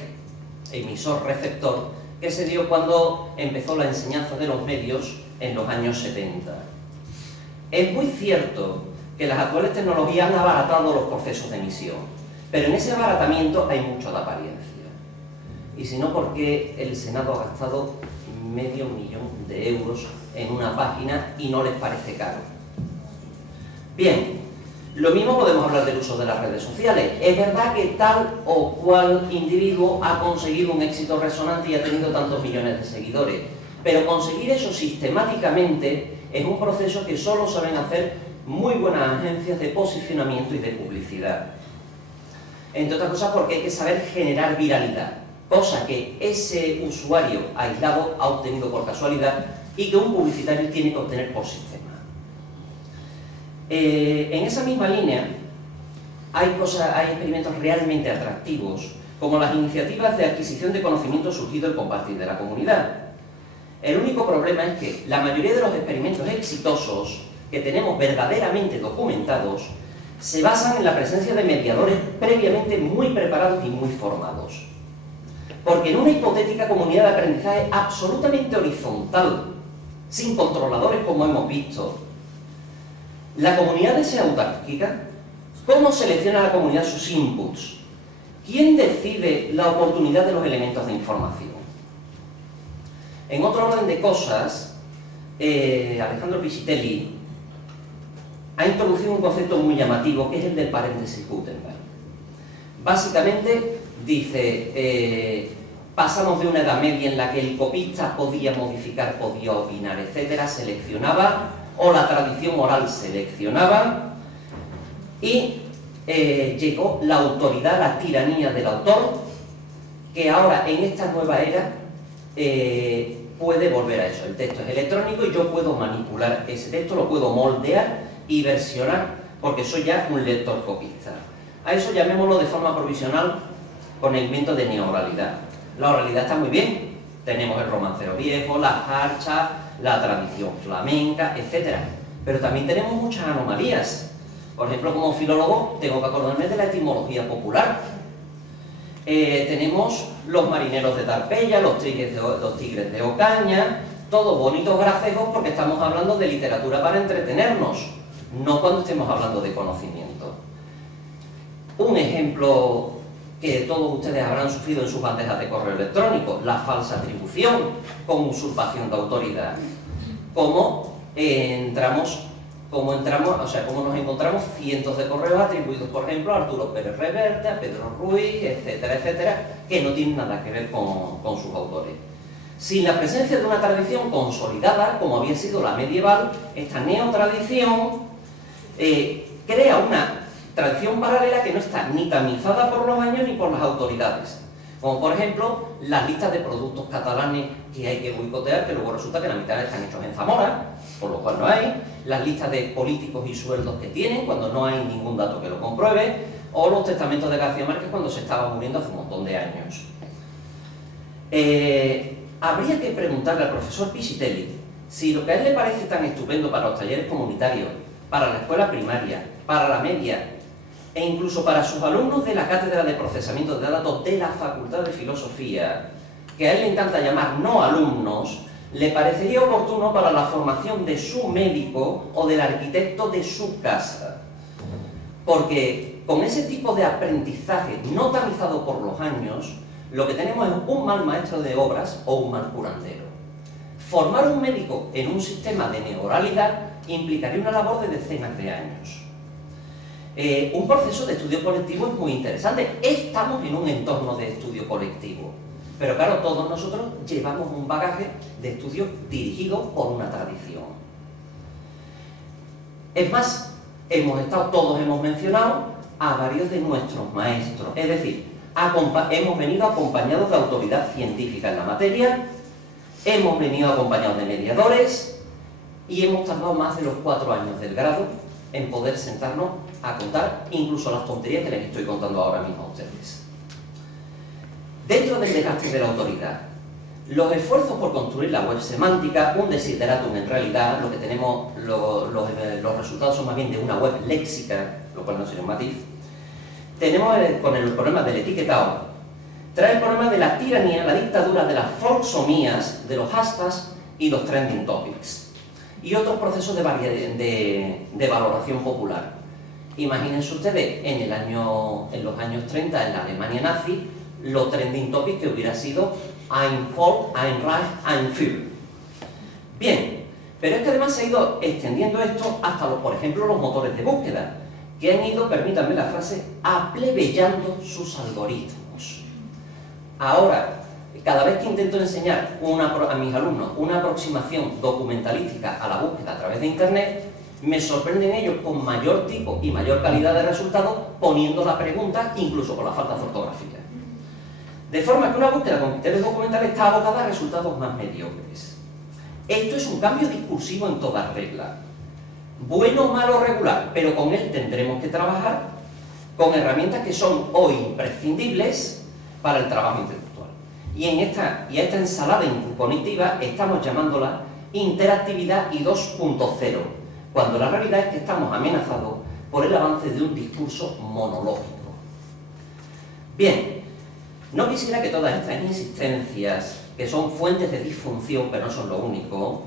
emisor-receptor, que se dio cuando empezó la enseñanza de los medios en los años 70. Es muy cierto que las actuales tecnologías han abaratado los procesos de emisión, pero en ese abaratamiento hay mucho de apariencia. Y si no, ¿por qué el Senado ha gastado $500 000 en una página y no les parece caro? Bien, lo mismo podemos hablar del uso de las redes sociales. Es verdad que tal o cual individuo ha conseguido un éxito resonante y ha tenido tantos millones de seguidores, pero conseguir eso sistemáticamente es un proceso que solo saben hacer muy buenas agencias de posicionamiento y de publicidad. Entre otras cosas porque hay que saber generar viralidad, cosa que ese usuario aislado ha obtenido por casualidad y que un publicitario tiene que obtener por sistema. En esa misma línea hay experimentos realmente atractivos, como las iniciativas de adquisición de conocimiento surgido al compartir de la comunidad. El único problema es que la mayoría de los experimentos exitosos que tenemos verdaderamente documentados se basan en la presencia de mediadores previamente muy preparados y muy formados. Porque en una hipotética comunidad de aprendizaje absolutamente horizontal, sin controladores como hemos visto, la comunidad es autárquica. ¿Cómo selecciona la comunidad sus inputs? ¿Quién decide la oportunidad de los elementos de información? En otro orden de cosas, Alejandro Piscitelli ha introducido un concepto muy llamativo, que es el del paréntesis Gutenberg. Básicamente dice, pasamos de una edad media en la que el copista podía modificar, podía opinar, etcétera, seleccionaba, o la tradición oral seleccionaba, y llegó la autoridad, la tiranía del autor, que ahora en esta nueva era puede volver a eso. El texto es electrónico y yo puedo manipular ese texto, lo puedo moldear y versionar, porque soy ya un lector copista. A eso llamémoslo de forma provisional con el invento de neoralidad. La oralidad está muy bien, tenemos el romancero viejo, las jarchas, la tradición flamenca, etc. Pero también tenemos muchas anomalías. Por ejemplo, como filólogo tengo que acordarme de la etimología popular. Tenemos los marineros de Tarpeya, los tigres de Ocaña, todos bonitos gracejos porque estamos hablando de literatura para entretenernos, no cuando estemos hablando de conocimiento. Un ejemplo que todos ustedes habrán sufrido en sus bandejas de correo electrónico, la falsa atribución con usurpación de autoridad. Cómo nos encontramos cientos de correos atribuidos, por ejemplo, a Arturo Pérez Reverte, a Pedro Ruiz, etcétera, etcétera, que no tienen nada que ver con sus autores. Sin la presencia de una tradición consolidada, como había sido la medieval, esta neotradición crea una tradición paralela que no está ni tamizada por los años ni por las autoridades. Como por ejemplo, las listas de productos catalanes que hay que boicotear, que luego resulta que la mitad están hechos en Zamora, por lo cual no hay, las listas de políticos y sueldos que tienen, cuando no hay ningún dato que lo compruebe, o los testamentos de García Márquez cuando se estaba muriendo hace un montón de años. Habría que preguntarle al profesor Piscitelli si lo que a él le parece tan estupendo para los talleres comunitarios, para la escuela primaria, para la media, e incluso para sus alumnos de la Cátedra de Procesamiento de Datos de la Facultad de Filosofía, que a él le encanta llamar no alumnos, le parecería oportuno para la formación de su médico o del arquitecto de su casa. Porque con ese tipo de aprendizaje no tamizado por los años, lo que tenemos es un mal maestro de obras o un mal curandero. Formar un médico en un sistema de neoralidad implicaría una labor de decenas de años. Un proceso de estudio colectivo es muy interesante. Estamos en un entorno de estudio colectivo. Pero claro, todos nosotros llevamos un bagaje de estudio dirigido por una tradición. Es más, todos hemos mencionado a varios de nuestros maestros. Es decir, hemos venido acompañados de autoridad científica en la materia, hemos venido acompañados de mediadores y hemos tardado más de los 4 años del grado en poder sentarnos a contar incluso las tonterías que les estoy contando ahora mismo a ustedes. Dentro del desgaste de la autoridad, los esfuerzos por construir la web semántica, un desideratum en realidad, lo que tenemos, los resultados son más bien de una web léxica, lo cual no sería un matiz. Tenemos con el problema del etiquetado, trae el problema de la tiranía, la dictadura de las folksomías, de los hashtags y los trending topics. Y otros procesos de valoración popular. Imagínense ustedes, en los años 30, en la Alemania nazi, los trending topics que hubiera sido Ein Volk, Ein Reich, Ein Führer. Bien, pero es que además se ha ido extendiendo esto hasta, por ejemplo, los motores de búsqueda, que han ido, permítanme la frase, aplebeyando sus algoritmos. Ahora, cada vez que intento enseñar a mis alumnos una aproximación documentalística a la búsqueda a través de Internet, me sorprenden ellos con mayor tipo y mayor calidad de resultados poniendo la pregunta, incluso con la falta de ortografía. De forma que una búsqueda con criterios documentales está abocada a resultados más mediocres. Esto es un cambio discursivo en toda regla. Bueno, malo, regular, pero con él tendremos que trabajar con herramientas que son hoy imprescindibles para el trabajo intelectual. Y a esta ensalada cognitiva estamos llamándola interactividad y 2.0, cuando la realidad es que estamos amenazados por el avance de un discurso monológico. Bien, no quisiera que todas estas insistencias, que son fuentes de disfunción, pero no son lo único,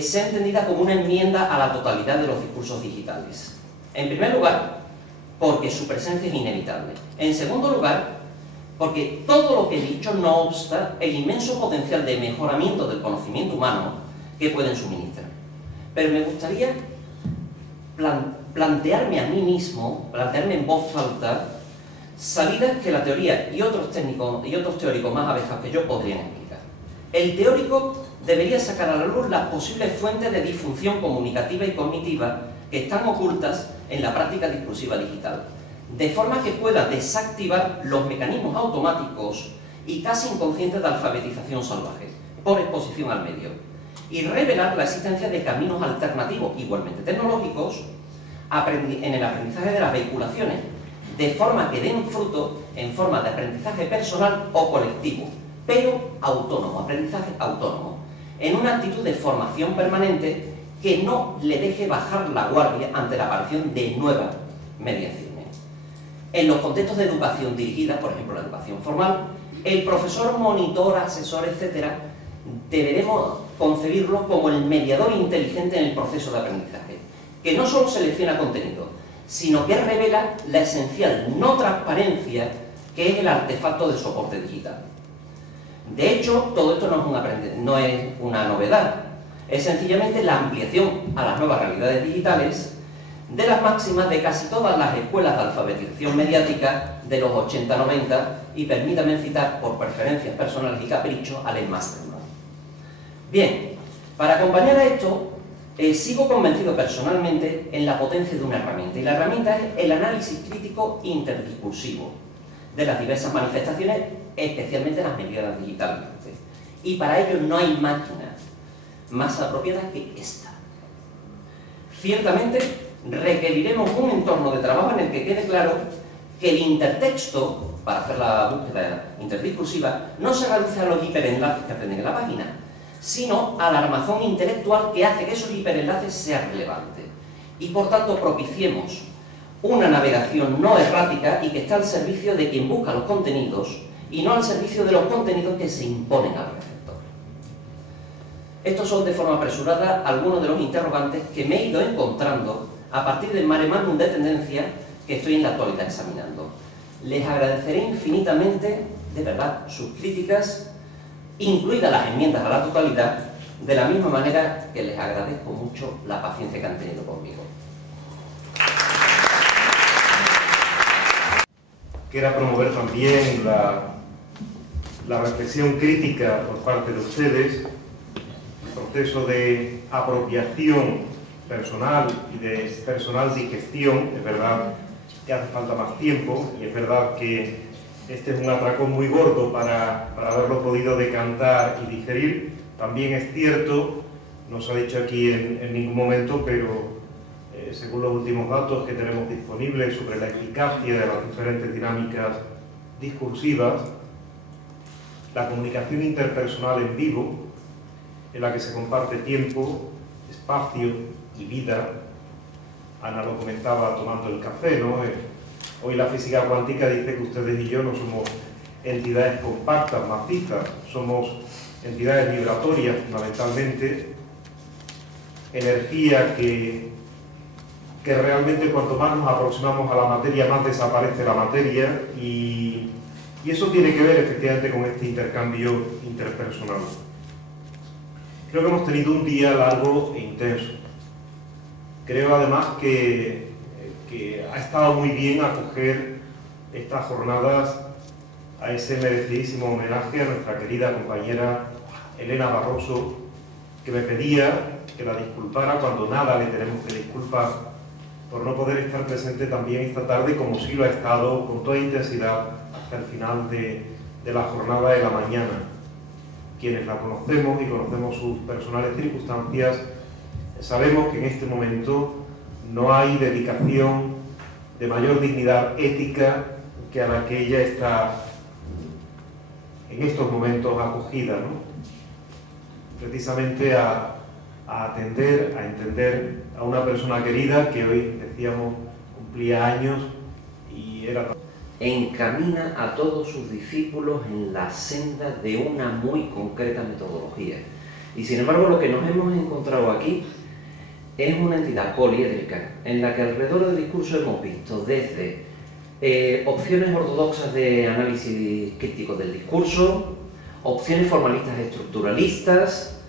sea entendida como una enmienda a la totalidad de los discursos digitales. En primer lugar, porque su presencia es inevitable. En segundo lugar, porque todo lo que he dicho no obsta el inmenso potencial de mejoramiento del conocimiento humano que pueden suministrar. Pero me gustaría plantearme a mí mismo, plantearme en voz alta, salidas que la teoría y otros teóricos más abejas que yo podrían explicar. El teórico debería sacar a la luz las posibles fuentes de disfunción comunicativa y cognitiva que están ocultas en la práctica discursiva digital, de forma que pueda desactivar los mecanismos automáticos y casi inconscientes de alfabetización salvaje, por exposición al medio, y revelar la existencia de caminos alternativos, igualmente tecnológicos, en el aprendizaje de las vehiculaciones, de forma que den fruto en forma de aprendizaje personal o colectivo, pero autónomo, aprendizaje autónomo, en una actitud de formación permanente que no le deje bajar la guardia ante la aparición de nuevas mediaciones. En los contextos de educación dirigida, por ejemplo la educación formal, el profesor, monitor, asesor, etc., deberemos concebirlo como el mediador inteligente en el proceso de aprendizaje, que no solo selecciona contenido, sino que revela la esencial no transparencia que es el artefacto del soporte digital. De hecho, todo esto no es una novedad, es sencillamente la ampliación a las nuevas realidades digitales de las máximas de casi todas las escuelas de alfabetización mediática de los 80-90, y permítanme citar por preferencias personales y caprichos a Len Masterman. Bien, para acompañar a esto, sigo convencido personalmente en la potencia de una herramienta, y la herramienta es el análisis crítico interdiscursivo de las diversas manifestaciones, especialmente las medidas digitales. Y para ello no hay máquina más apropiada que esta. Ciertamente requeriremos un entorno de trabajo en el que quede claro que el intertexto, para hacer la búsqueda interdiscursiva, no se reduce a los hiperenlaces que aprenden en la página, sino al armazón intelectual que hace que esos hiperenlaces sean relevantes. Y por tanto propiciemos una navegación no errática y que está al servicio de quien busca los contenidos y no al servicio de los contenidos que se imponen al receptor. Estos son de forma apresurada algunos de los interrogantes que me he ido encontrando a partir del mare magnum de tendencia que estoy en la actualidad examinando. Les agradeceré infinitamente, de verdad, sus críticas, incluidas las enmiendas a la totalidad, de la misma manera que les agradezco mucho la paciencia que han tenido conmigo. Quiera promover también la reflexión crítica por parte de ustedes, el proceso de apropiación personal y de personal digestión. Es verdad que hace falta más tiempo y es verdad que este es un atracón muy gordo para haberlo podido decantar y digerir. También es cierto, no se ha dicho aquí en ningún momento, pero según los últimos datos que tenemos disponibles sobre la eficacia de las diferentes dinámicas discursivas, la comunicación interpersonal en vivo, en la que se comparte tiempo, espacio y vida. Ana lo comentaba tomando el café, ¿no? Hoy la física cuántica dice que ustedes y yo no somos entidades compactas, macizas, somos entidades vibratorias fundamentalmente, energía que realmente cuanto más nos aproximamos a la materia, más desaparece la materia, y eso tiene que ver efectivamente con este intercambio interpersonal. Creo que hemos tenido un día largo e intenso. Creo además que ha estado muy bien acoger estas jornadas a ese merecidísimo homenaje a nuestra querida compañera Elena Barroso, que me pedía que la disculpara cuando nada le tenemos que disculpar por no poder estar presente también esta tarde, como sí lo ha estado con toda intensidad hasta el final de la jornada de la mañana. Quienes la conocemos y conocemos sus personales circunstancias, sabemos que en este momento no hay dedicación de mayor dignidad ética que a la que ella está en estos momentos acogida, ¿no? Precisamente a atender, a entender a una persona querida que hoy, decíamos, cumplía años y era... Encamina a todos sus discípulos en la senda de una muy concreta metodología. Y sin embargo, lo que nos hemos encontrado aquí es una entidad poliédrica en la que alrededor del discurso hemos visto desde opciones ortodoxas de análisis crítico del discurso, opciones formalistas estructuralistas,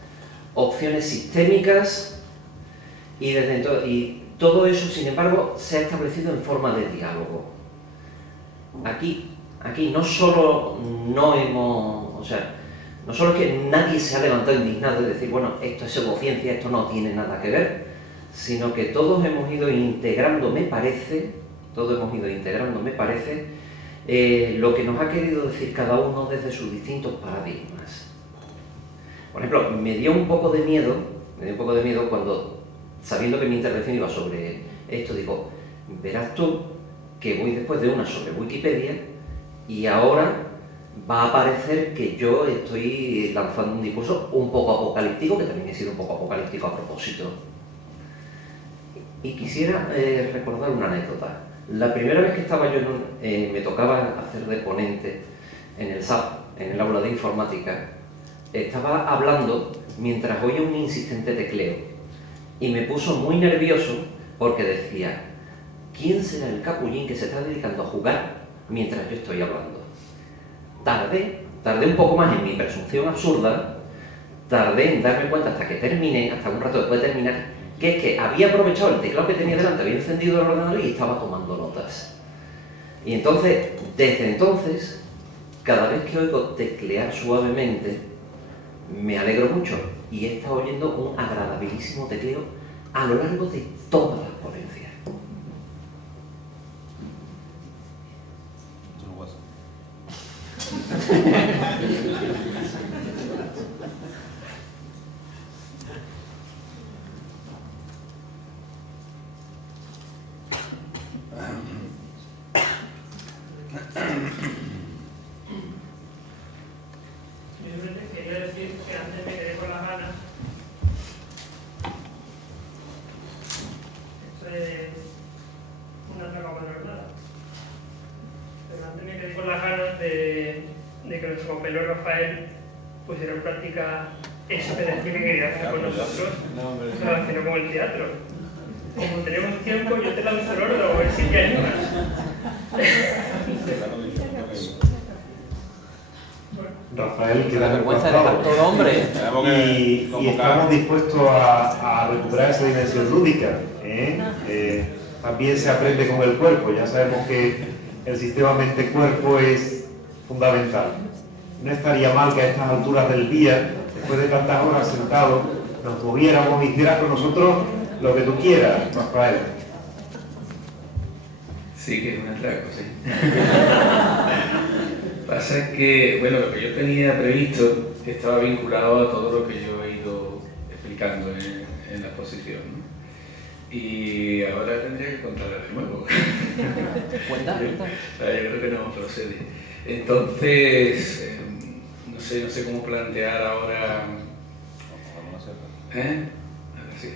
opciones sistémicas, y todo eso, sin embargo, se ha establecido en forma de diálogo. Aquí no solo no solo es que nadie se ha levantado indignado y decir, bueno, esto es pseudociencia, esto no tiene nada que ver, sino que todos hemos ido integrando, me parece, lo que nos ha querido decir cada uno desde sus distintos paradigmas. Por ejemplo, me dio un poco de miedo cuando, sabiendo que mi intervención iba sobre esto, digo, verás tú que voy después de una sobre Wikipedia y ahora va a parecer que yo estoy lanzando un discurso un poco apocalíptico, que también he sido un poco apocalíptico a propósito. Y quisiera recordar una anécdota. La primera vez que estaba yo me tocaba hacer de ponente en el SAP, en el aula de informática, estaba hablando mientras oía un insistente tecleo y me puso muy nervioso porque decía, ¿quién será el capullín que se está dedicando a jugar mientras yo estoy hablando? Tardé un poco más en mi presunción absurda, tardé en darme cuenta hasta que terminé, hasta un rato después de terminar, que es que había aprovechado el teclado que tenía delante, había encendido el ordenador y estaba tomando notas. Y entonces, desde entonces, cada vez que oigo teclear suavemente, me alegro mucho y he estado oyendo un agradabilísimo tecleo a lo largo de todas las ponencias. Quería decir que antes me quedé con las ganas. Esto es una traca para nada. Pero antes me quedé con las ganas de que nuestro compañero Rafael pusiera en práctica eso que decía que quería hacer con nosotros, relacionado con el teatro. Como tenemos tiempo, yo te lanzo el oro a ver si te animas. Rafael, que la vergüenza de dejar todo hombre. Y estamos dispuestos a recuperar esa dimensión lúdica. También se aprende con el cuerpo. Ya sabemos que el sistema mente-cuerpo es fundamental. No estaría mal que a estas alturas del día, después de tantas horas sentados, nos moviéramos y hicieras con nosotros lo que tú quieras, Rafael. Sí, que es un atraco, sí. Pasa que, bueno, lo que yo tenía previsto estaba vinculado a todo lo que yo he ido explicando en la exposición, ¿no? Y ahora tendría que contarla de nuevo. ¿Cuenta? Yo creo que no procede. Entonces, no sé cómo plantear ahora... Sí.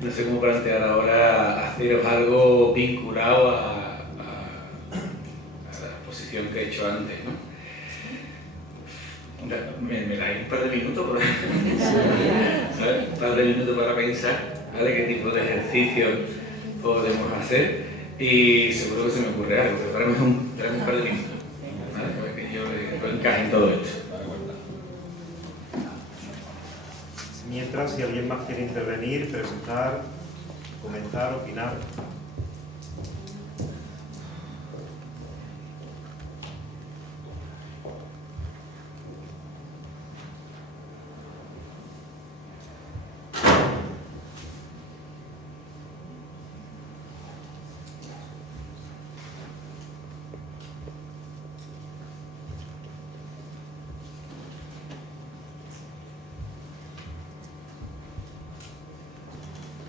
No sé cómo plantear ahora haceros algo vinculado a la exposición que he hecho antes, ¿no? Me dais un par de minutos, ¿sabes? Un par de minutos para pensar, ¿vale? Qué tipo de ejercicios podemos hacer y seguro que se me ocurre algo, pero traemos un par de minutos, ¿vale? Para que yo encaje en todo esto. Mientras, si alguien más quiere intervenir, preguntar, comentar, opinar.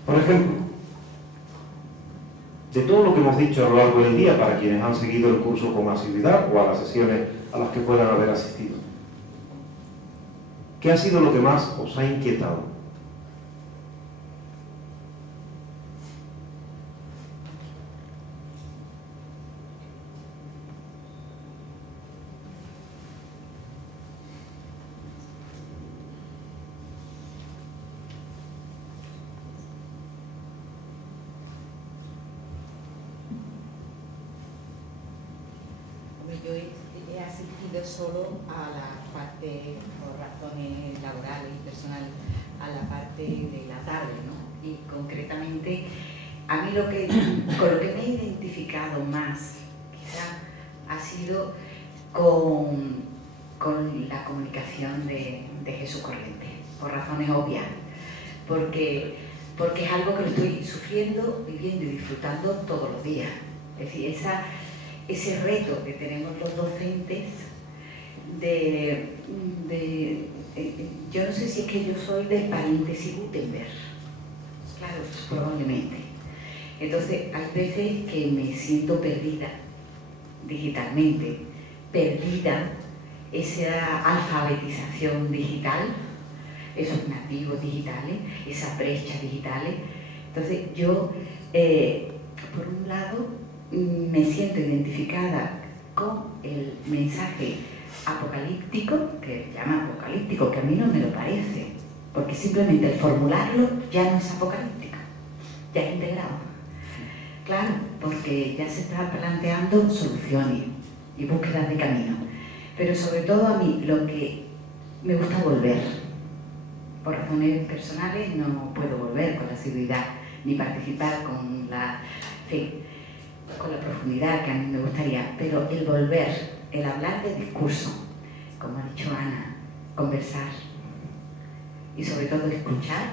Por ejemplo, de todo lo que hemos dicho a lo largo del día para quienes han seguido el curso con asiduidad o a las sesiones a las que puedan haber asistido, ¿qué ha sido lo que más os ha inquietado? Yo he asistido solo a la parte, por razones laborales y personales, a la parte de la tarde, ¿no? Y concretamente, a mí con lo que me he identificado más, quizá, ha sido con la comunicación de Jesús Corriente, por razones obvias, porque es algo que lo estoy sufriendo, viviendo y disfrutando todos los días. Es decir, ese reto que tenemos los docentes yo no sé si es que yo soy del paréntesis Gutenberg, claro, probablemente. Entonces, hay veces que me siento perdida digitalmente, perdida esa alfabetización digital, esos nativos digitales, esas brechas digitales. Entonces, yo, por un lado, me siento identificada con el mensaje apocalíptico, que llama apocalíptico, que a mí no me lo parece, porque simplemente el formularlo ya no es apocalíptico, ya es integrado. Claro, porque ya se está planteando soluciones y búsquedas de camino, pero sobre todo a mí lo que me gusta volver. Por razones personales no puedo volver con la asiduidad ni participar con la fe, con la profundidad que a mí me gustaría, pero el volver, el hablar de discurso, como ha dicho Ana, conversar y sobre todo escuchar,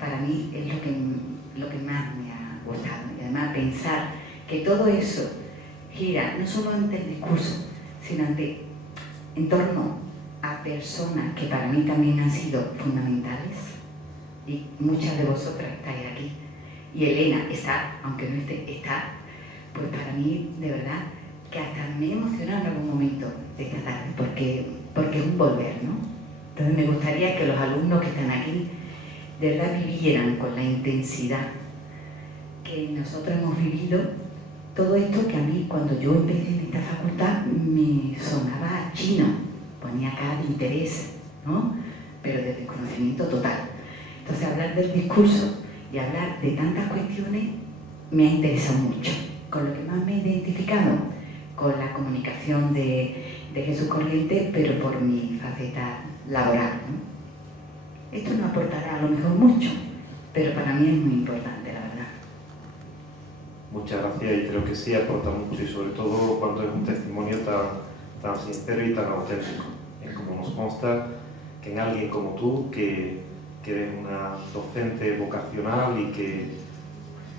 para mí es lo que más me ha gustado. Y además pensar que todo eso gira no solo ante el discurso, sino en torno a personas que para mí también han sido fundamentales, y muchas de vosotras estáis aquí, y Elena está, aunque no esté, está. Pues para mí, de verdad, que hasta me he emocionado en algún momento de esta tarde, porque es un volver, ¿no? Entonces me gustaría que los alumnos que están aquí, de verdad vivieran con la intensidad que nosotros hemos vivido todo esto que a mí, cuando yo empecé en esta facultad, me sonaba chino, ponía cara de interés, ¿no? Pero de desconocimiento total. Entonces hablar del discurso y hablar de tantas cuestiones me ha interesado mucho. Con lo que más me he identificado, con la comunicación de Jesús Corriente, pero por mi faceta laboral, ¿no? Esto no aportará a lo mejor mucho, pero para mí es muy importante, la verdad. Muchas gracias, y creo que sí aporta mucho, y sobre todo cuando es un testimonio tan sincero y tan auténtico, como nos consta que en alguien como tú, que eres una docente vocacional y que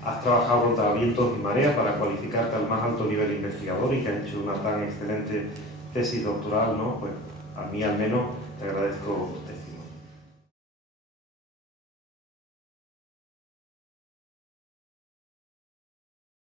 has trabajado contra vientos y mareas para cualificarte al más alto nivel investigador y que has hecho una tan excelente tesis doctoral, ¿no? Pues a mí al menos te agradezco tu testimonio.